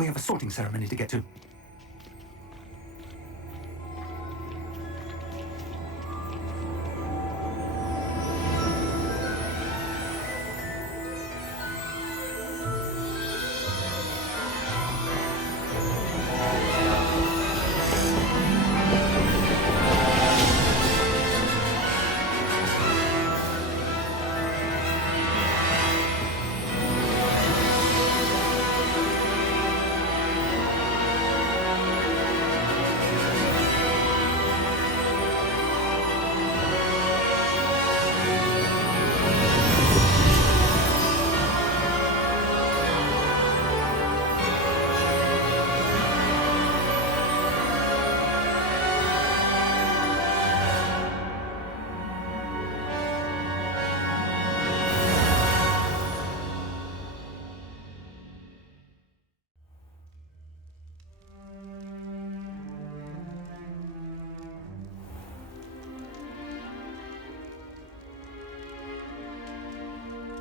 We have a sorting ceremony to get to.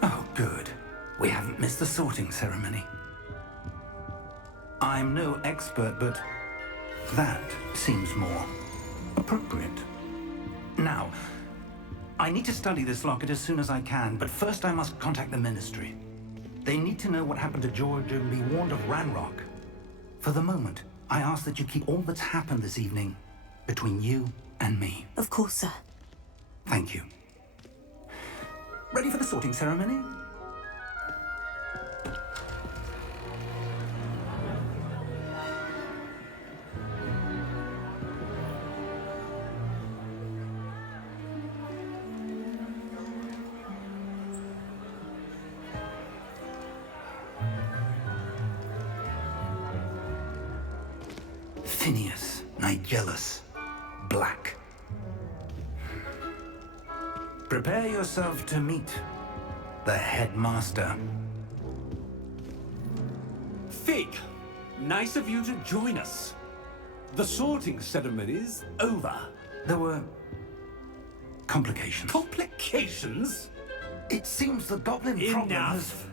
Oh, good. We haven't missed the sorting ceremony. I'm no expert, but that seems more appropriate. Now, I need to study this locket as soon as I can, but first I must contact the Ministry. They need to know what happened to George and be warned of Ranrock. For the moment, I ask that you keep all that's happened this evening between you and me. Of course, sir. Thank you. Ready for the sorting ceremony? Phineas Nigellus Black. Prepare yourself to meet the Headmaster. Fig, nice of you to join us. The sorting ceremony's over. There were complications. Complications? It seems the goblin problem has... Enough!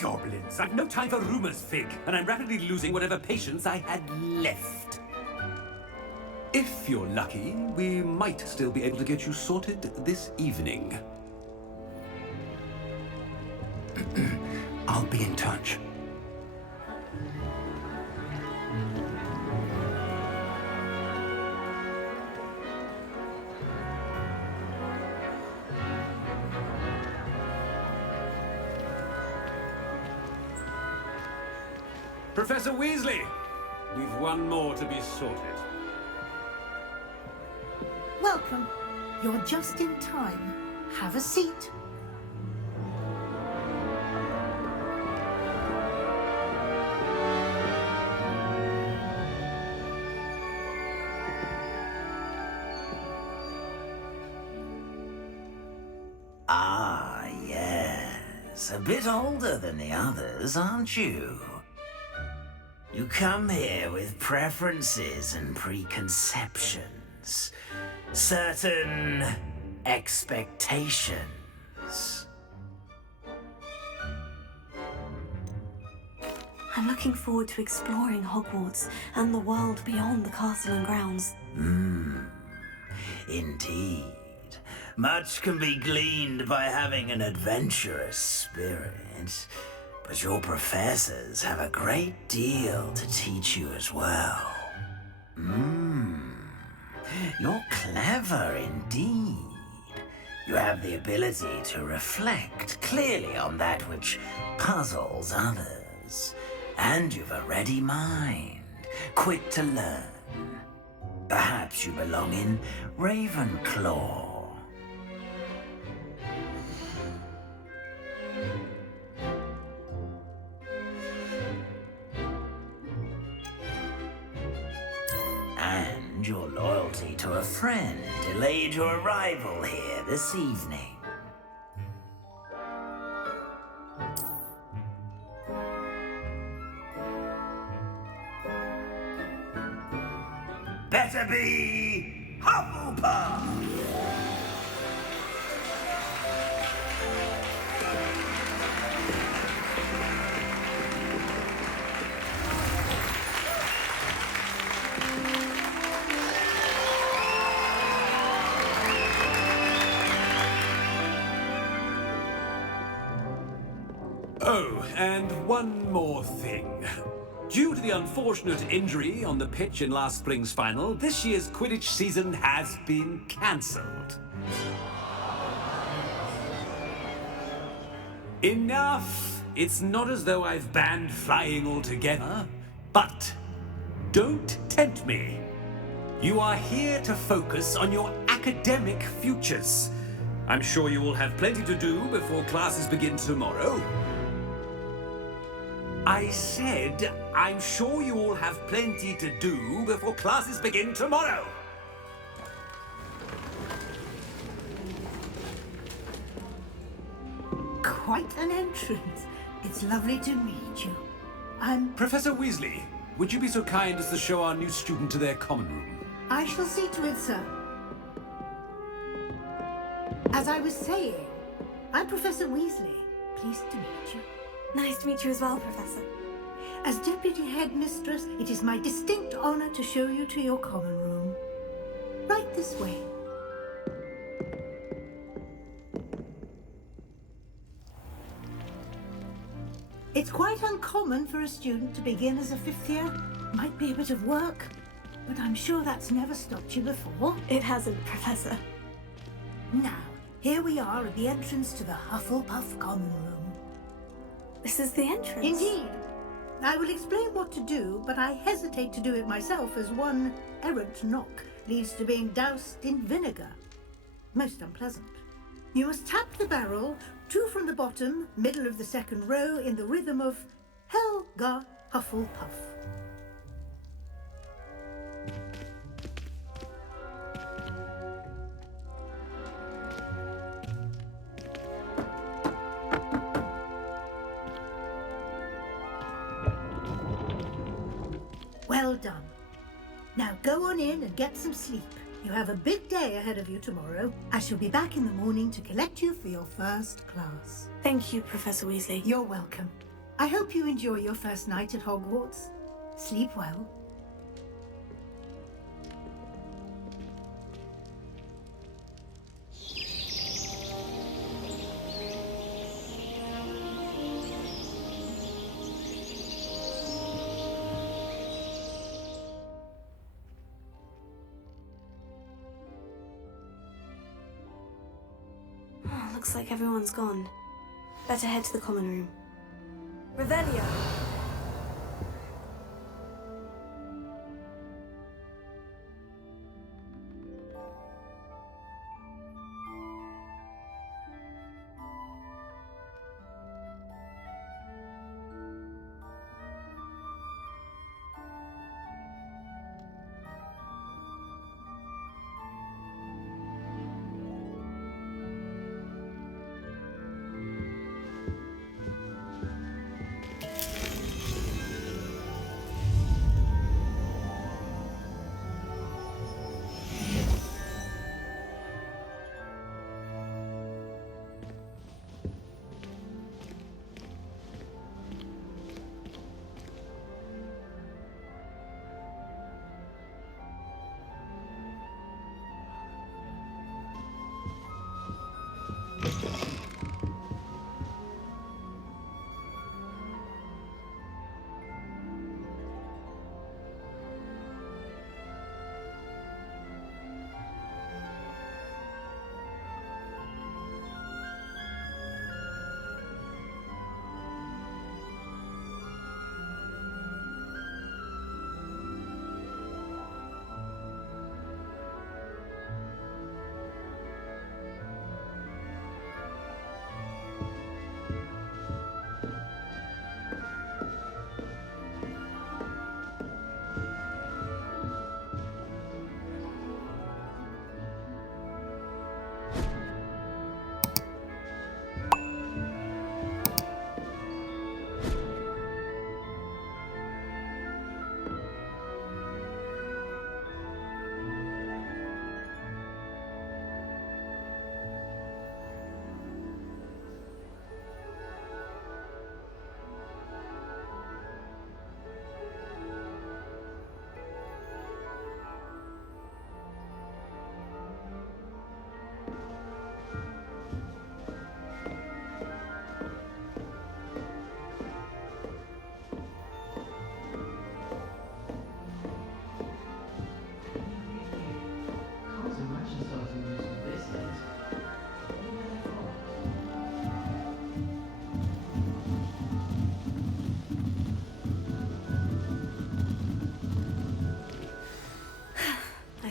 Goblins. I've no time for rumors, Fig, and I'm rapidly losing whatever patience I had left. If you're lucky, we might still be able to get you sorted this evening. I'll be in touch. Professor Weasley, we've one more to be sorted. Welcome. You're just in time. Have a seat. Ah, yes. A bit older than the others, aren't you? You come here with preferences and preconceptions. Certain expectations. I'm looking forward to exploring Hogwarts and the world beyond the castle and grounds. Indeed. Much can be gleaned by having an adventurous spirit, but your professors have a great deal to teach you as well. You're clever indeed. You have the ability to reflect clearly on that which puzzles others. And you've a ready mind, quick to learn. Perhaps you belong in Ravenclaw. And your loyalty to a friend delayed your arrival here this evening. Better be Hufflepuff! Oh, and one more thing. Due to the unfortunate injury on the pitch in last spring's final, this year's Quidditch season has been cancelled. Enough! It's not as though I've banned flying altogether, but don't tempt me. You are here to focus on your academic futures. I'm sure you will have plenty to do before classes begin tomorrow. I said, I'm sure you all have plenty to do before classes begin tomorrow. Quite an entrance. It's lovely to meet you. I'm... Professor Weasley, would you be so kind as to show our new student to their common room? I shall see to it, sir. As I was saying, I'm Professor Weasley. Pleased to meet you. Nice to meet you as well, Professor. As Deputy Headmistress, it is my distinct honor to show you to your common room. Right this way. It's quite uncommon for a student to begin as a fifth year. Might be a bit of work, but I'm sure that's never stopped you before. It hasn't, Professor. Now, here we are at the entrance to the Hufflepuff common room. This is the entrance. Indeed. I will explain what to do, but I hesitate to do it myself as one errant knock leads to being doused in vinegar. Most unpleasant. You must tap the barrel, 2 from the bottom, middle of the second row, in the rhythm of Helga Hufflepuff. Well done. Now go on in and get some sleep. You have a big day ahead of you tomorrow. I shall be back in the morning to collect you for your first class. Thank you, Professor Weasley. You're welcome. I hope you enjoy your first night at Hogwarts. Sleep well. Looks like everyone's gone. Better head to the common room. Revelio!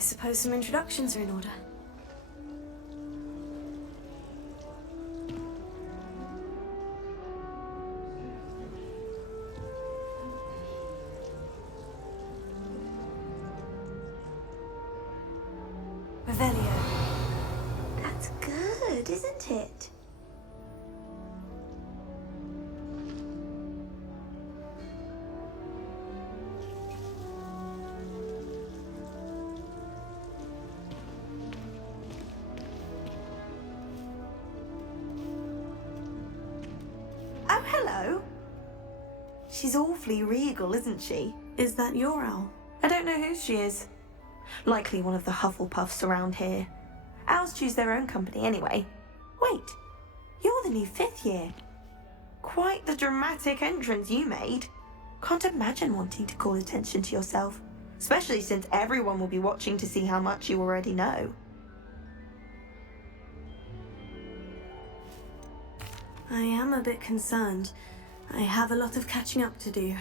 suppose some introductions are in order. Revelio. That's good, isn't it? Oh, hello. She's awfully regal, isn't she? Is that your owl? I don't know who she is. Likely one of the Hufflepuffs around here. Owls choose their own company anyway. Wait, you're the new 5th year. Quite the dramatic entrance you made. Can't imagine wanting to call attention to yourself, especially since everyone will be watching to see how much you already know. I am a bit concerned. I have a lot of catching up to do.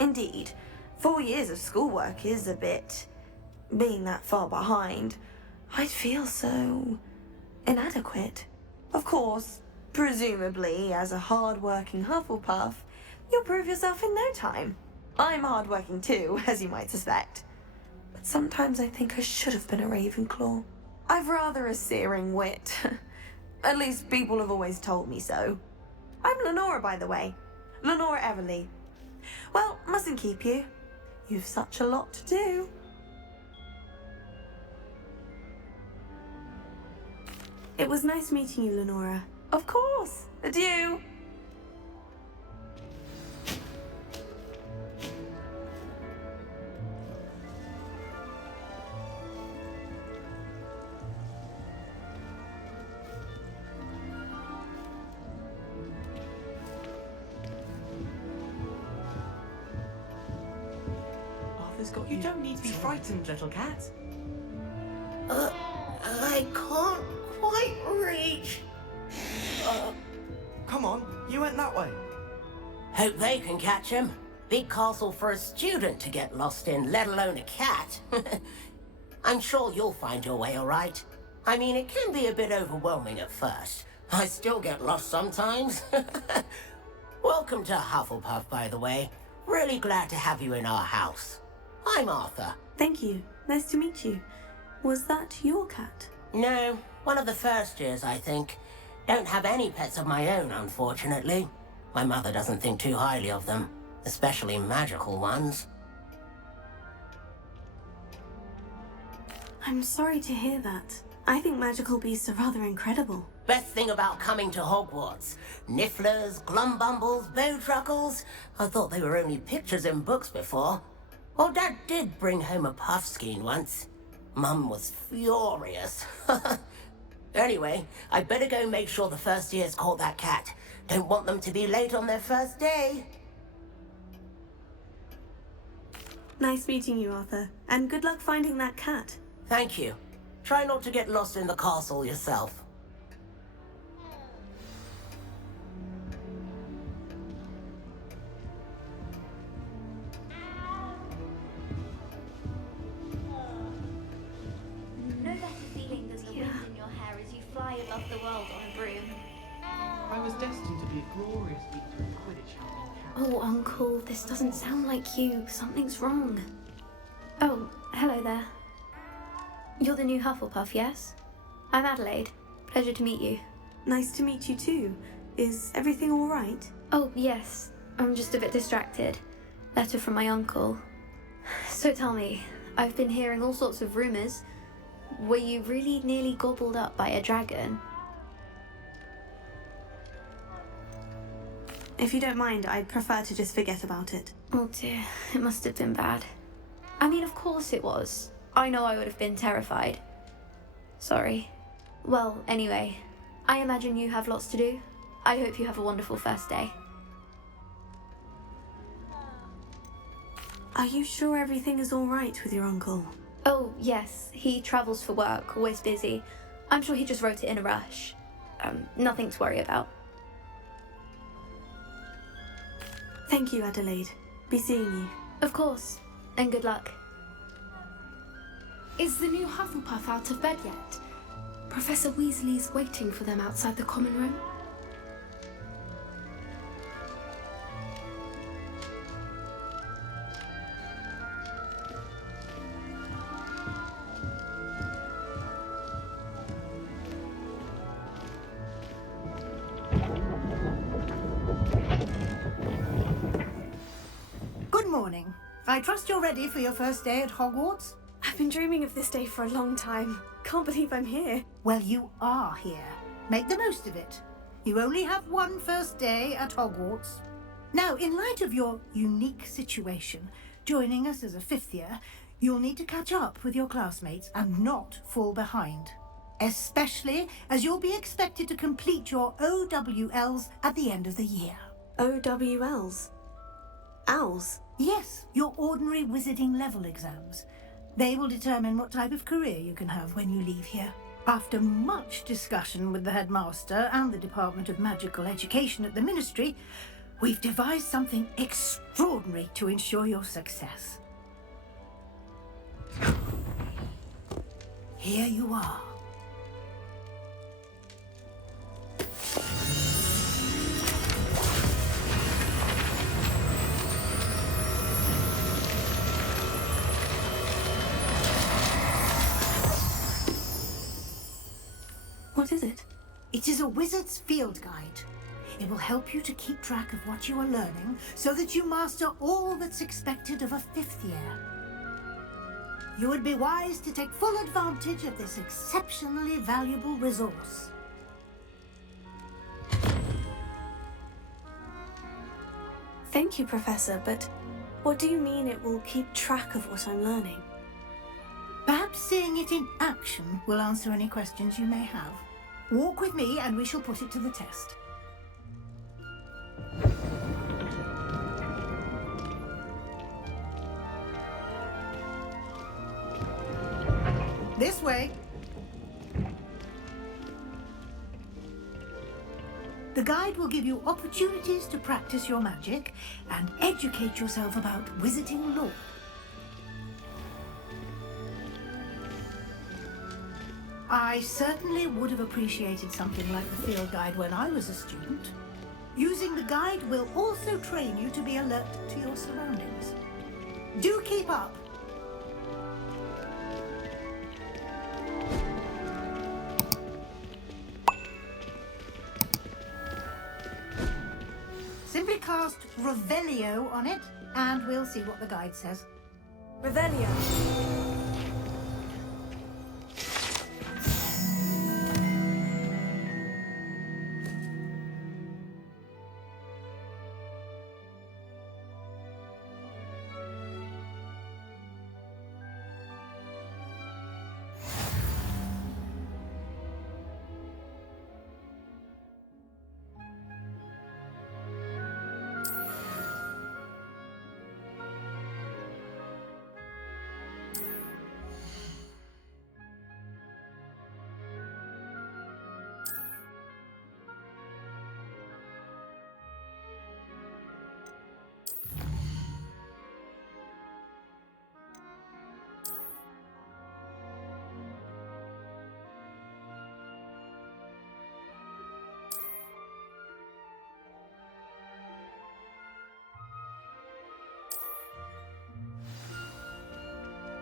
Indeed, 4 years of schoolwork is a bit... Being that far behind, I'd feel so... inadequate. Of course, presumably, as a hard-working Hufflepuff, you'll prove yourself in no time. I'm hard-working too, as you might suspect. But sometimes I think I should have been a Ravenclaw. I've rather a searing wit. At least people have always told me so. I'm Lenora, by the way. Lenora Everly. Well, mustn't keep you. You've such a lot to do. It was nice meeting you, Lenora. Of course. Adieu. Arthur's got you. You don't need to be frightened, little cat. I can't quite reach. Come on, you went that way. Hope they can catch him. Big castle for a student to get lost in, let alone a cat. I'm sure you'll find your way all right. I mean, it can be a bit overwhelming at first. I still get lost sometimes. Welcome to Hufflepuff, by the way. Really glad to have you in our house. I'm Arthur. Thank you. Nice to meet you. Was that your cat? No, one of the first years, I think. Don't have any pets of my own, unfortunately. My mother doesn't think too highly of them, especially magical ones. I'm sorry to hear that. I think magical beasts are rather incredible. Best thing about coming to Hogwarts. Nifflers, glumbumbles, bowtruckles. I thought they were only pictures in books before. Well, Dad did bring home a puffskein once. Mum was furious. Anyway, I'd better go make sure the first years caught that cat. Don't want them to be late on their first day. Nice meeting you, Arthur. And good luck finding that cat. Thank you. Try not to get lost in the castle yourself. No better feeling than the wind in your hair as you fly above the world on a broom. I was destined to be a glorious beater of Quidditch. Oh, Uncle, this doesn't sound like you. Something's wrong. Oh, hello there. You're the new Hufflepuff, yes? I'm Adelaide. Pleasure to meet you. Nice to meet you too. Is everything all right? Oh, yes. I'm just a bit distracted. Letter from my uncle. So tell me, I've been hearing all sorts of rumours. Were you really nearly gobbled up by a dragon? If you don't mind, I'd prefer to just forget about it. Oh dear, it must have been bad. I mean, of course it was. I know I would have been terrified. Sorry. Well, anyway, I imagine you have lots to do. I hope you have a wonderful first day. Are you sure everything is all right with your uncle? Oh, yes, he travels for work, always busy. I'm sure he just wrote it in a rush. Nothing to worry about. Thank you, Adelaide. Be seeing you. Of course, and good luck. Is the new Hufflepuff out of bed yet? Professor Weasley's waiting for them outside the common room. Good morning. I trust you're ready for your first day at Hogwarts? I've been dreaming of this day for a long time. Can't believe I'm here. Well, you are here. Make the most of it. You only have one first day at Hogwarts. Now, in light of your unique situation, joining us as a fifth year, you'll need to catch up with your classmates and not fall behind. Especially as you'll be expected to complete your OWLs at the end of the year. OWLs? Owls? Yes, your ordinary wizarding level exams. They will determine what type of career you can have when you leave here. After much discussion with the Headmaster and the Department of Magical Education at the Ministry, we've devised something extraordinary to ensure your success. Here you are. What is it? It is a wizard's field guide. It will help you to keep track of what you are learning so that you master all that's expected of a fifth year. You would be wise to take full advantage of this exceptionally valuable resource. Thank you, Professor, but what do you mean it will keep track of what I'm learning? Perhaps seeing it in action will answer any questions you may have. Walk with me and we shall put it to the test. This way. The guide will give you opportunities to practice your magic and educate yourself about wizarding lore. I certainly would have appreciated something like the field guide when I was a student. Using the guide will also train you to be alert to your surroundings. Do keep up. Simply cast Revelio on it, and we'll see what the guide says. Revelio.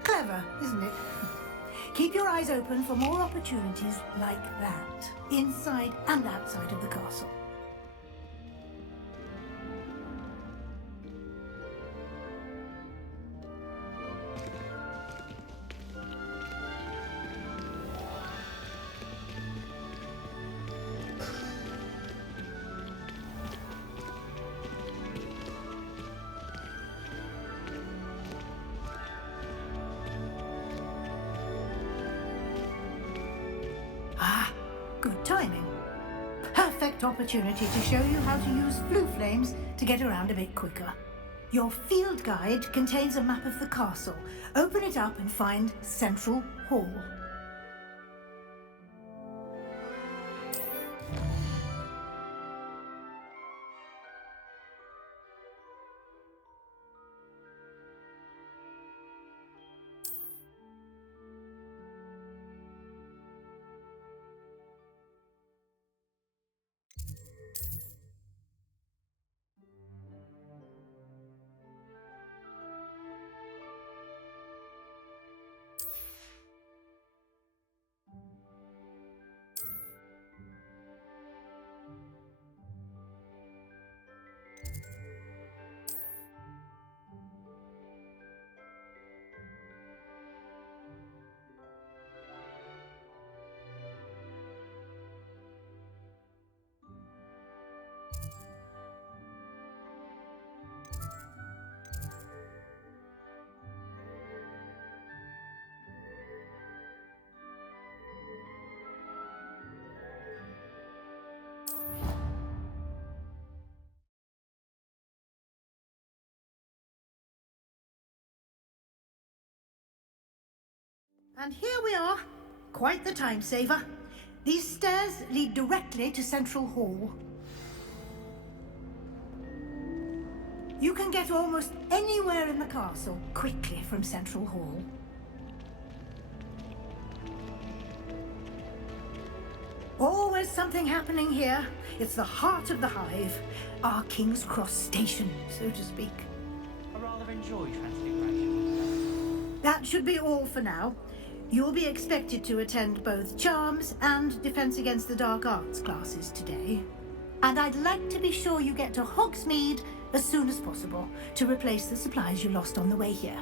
Clever, isn't it? Keep your eyes open for more opportunities like that, inside and outside of the castle. Good timing. Perfect opportunity to show you how to use Floo Flames to get around a bit quicker. Your field guide contains a map of the castle. Open it up and find Central Hall. And here we are. Quite the time saver. These stairs lead directly to Central Hall. You can get almost anywhere in the castle quickly from Central Hall. Always something happening here. It's the heart of the hive. Our King's Cross station, so to speak. I rather enjoy Transfiguration. That should be all for now. You'll be expected to attend both Charms and Defense Against the Dark Arts classes today. And I'd like to be sure you get to Hogsmeade as soon as possible to replace the supplies you lost on the way here.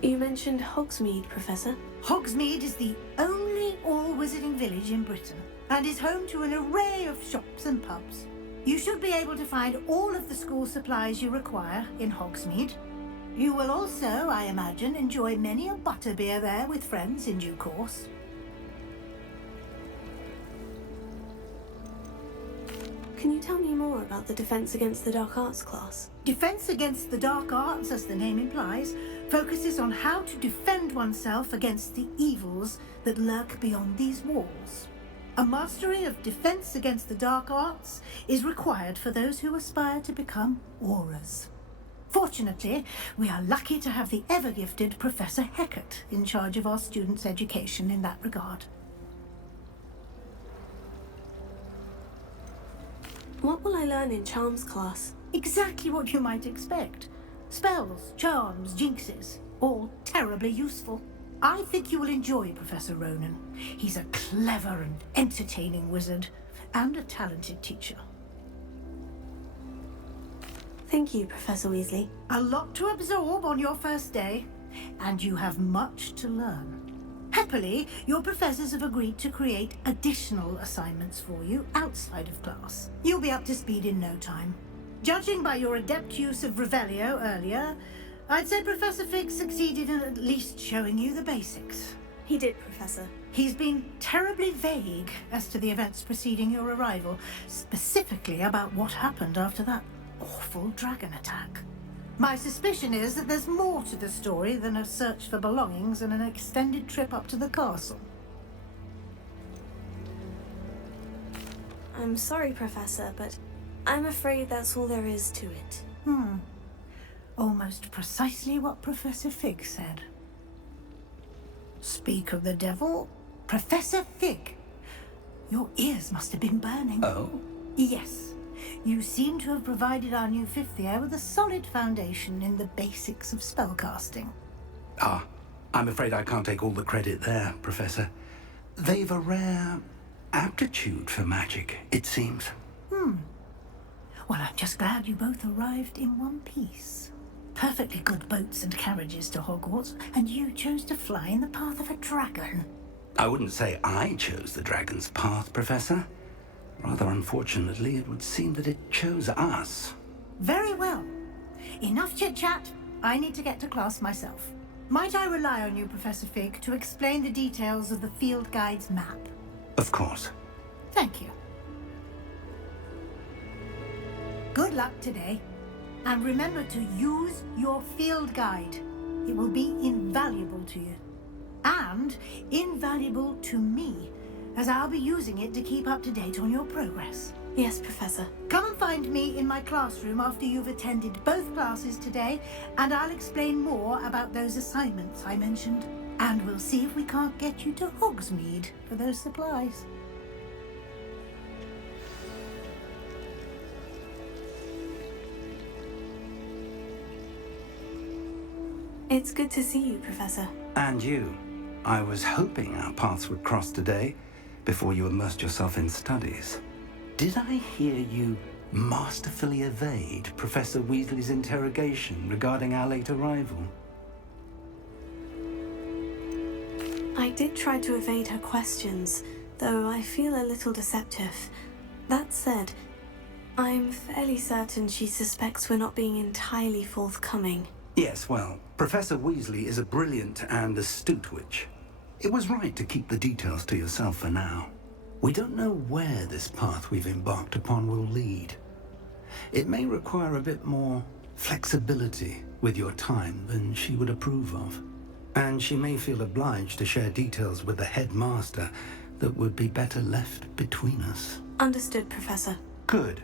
You mentioned Hogsmeade, Professor. Hogsmeade is the only all-wizarding village in Britain and is home to an array of shops and pubs. You should be able to find all of the school supplies you require in Hogsmeade. You will also, I imagine, enjoy many a butterbeer there with friends in due course. Can you tell me more about the Defense Against the Dark Arts class? Defense Against the Dark Arts, as the name implies, focuses on how to defend oneself against the evils that lurk beyond these walls. A mastery of Defense Against the Dark Arts is required for those who aspire to become Aurors. Fortunately, we are lucky to have the ever-gifted Professor Hecat in charge of our students' education in that regard. What will I learn in Charms class? Exactly what you might expect. Spells, charms, jinxes, all terribly useful. I think you will enjoy Professor Ronan. He's a clever and entertaining wizard, and a talented teacher. Thank you, Professor Weasley. A lot to absorb on your first day, and you have much to learn. Happily, your professors have agreed to create additional assignments for you outside of class. You'll be up to speed in no time. Judging by your adept use of Revelio earlier, I'd say Professor Fig succeeded in at least showing you the basics. He did, Professor. He's been terribly vague as to the events preceding your arrival, specifically about what happened after that awful dragon attack. My suspicion is that there's more to the story than a search for belongings and an extended trip up to the castle. I'm sorry, Professor, but I'm afraid that's all there is to it. Almost precisely what Professor Fig said. Speak of the devil, Professor Fig. Your ears must have been burning. Oh? Yes. You seem to have provided our new fifth year with a solid foundation in the basics of spellcasting. Ah, I'm afraid I can't take all the credit there, Professor. They've a rare aptitude for magic, it seems. Well, I'm just glad you both arrived in one piece. Perfectly good boats and carriages to Hogwarts, and you chose to fly in the path of a dragon. I wouldn't say I chose the dragon's path, Professor. Rather unfortunately, it would seem that it chose us. Very well. Enough chit-chat. I need to get to class myself. Might I rely on you, Professor Fig, to explain the details of the field guide's map? Of course. Thank you. Good luck today. And remember to use your field guide. It will be invaluable to you. And invaluable to me, as I'll be using it to keep up to date on your progress. Yes, Professor. Come and find me in my classroom after you've attended both classes today, and I'll explain more about those assignments I mentioned. And we'll see if we can't get you to Hogsmeade for those supplies. It's good to see you, Professor. And you. I was hoping our paths would cross today, before you immersed yourself in studies. Did I hear you masterfully evade Professor Weasley's interrogation regarding our late arrival? I did try to evade her questions, though I feel a little deceptive. That said, I'm fairly certain she suspects we're not being entirely forthcoming. Yes, well, Professor Weasley is a brilliant and astute witch. It was right to keep the details to yourself for now. We don't know where this path we've embarked upon will lead. It may require a bit more flexibility with your time than she would approve of. And she may feel obliged to share details with the headmaster that would be better left between us. Understood, Professor. Good.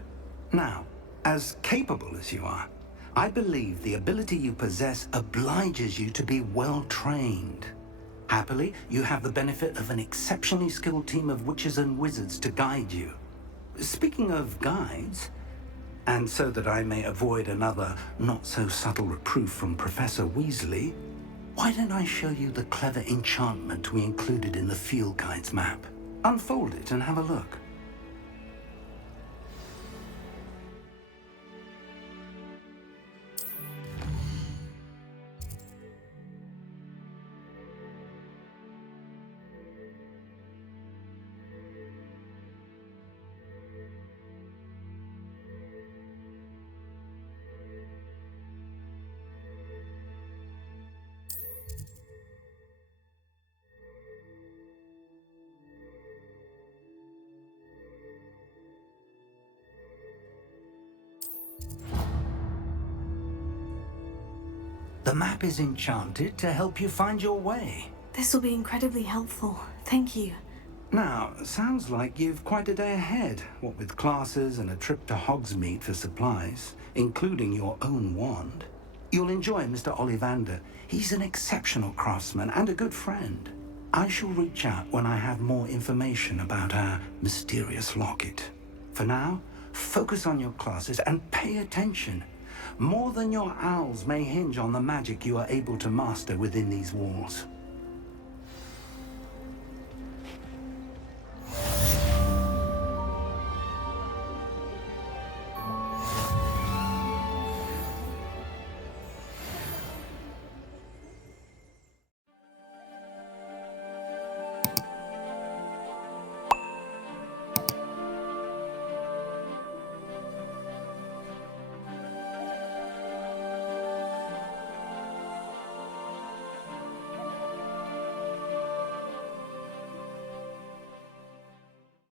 Now, as capable as you are, I believe the ability you possess obliges you to be well trained. Happily, you have the benefit of an exceptionally skilled team of witches and wizards to guide you. Speaking of guides, and so that I may avoid another not-so-subtle reproof from Professor Weasley, why don't I show you the clever enchantment we included in the field guide's map? Unfold it and have a look. The map is enchanted to help you find your way. This will be incredibly helpful. Thank you. Now, sounds like you've quite a day ahead, what with classes and a trip to Hogsmeade for supplies, including your own wand. You'll enjoy Mr. Ollivander. He's an exceptional craftsman and a good friend. I shall reach out when I have more information about our mysterious locket. For now, focus on your classes and pay attention. More than your owls may hinge on the magic you are able to master within these walls.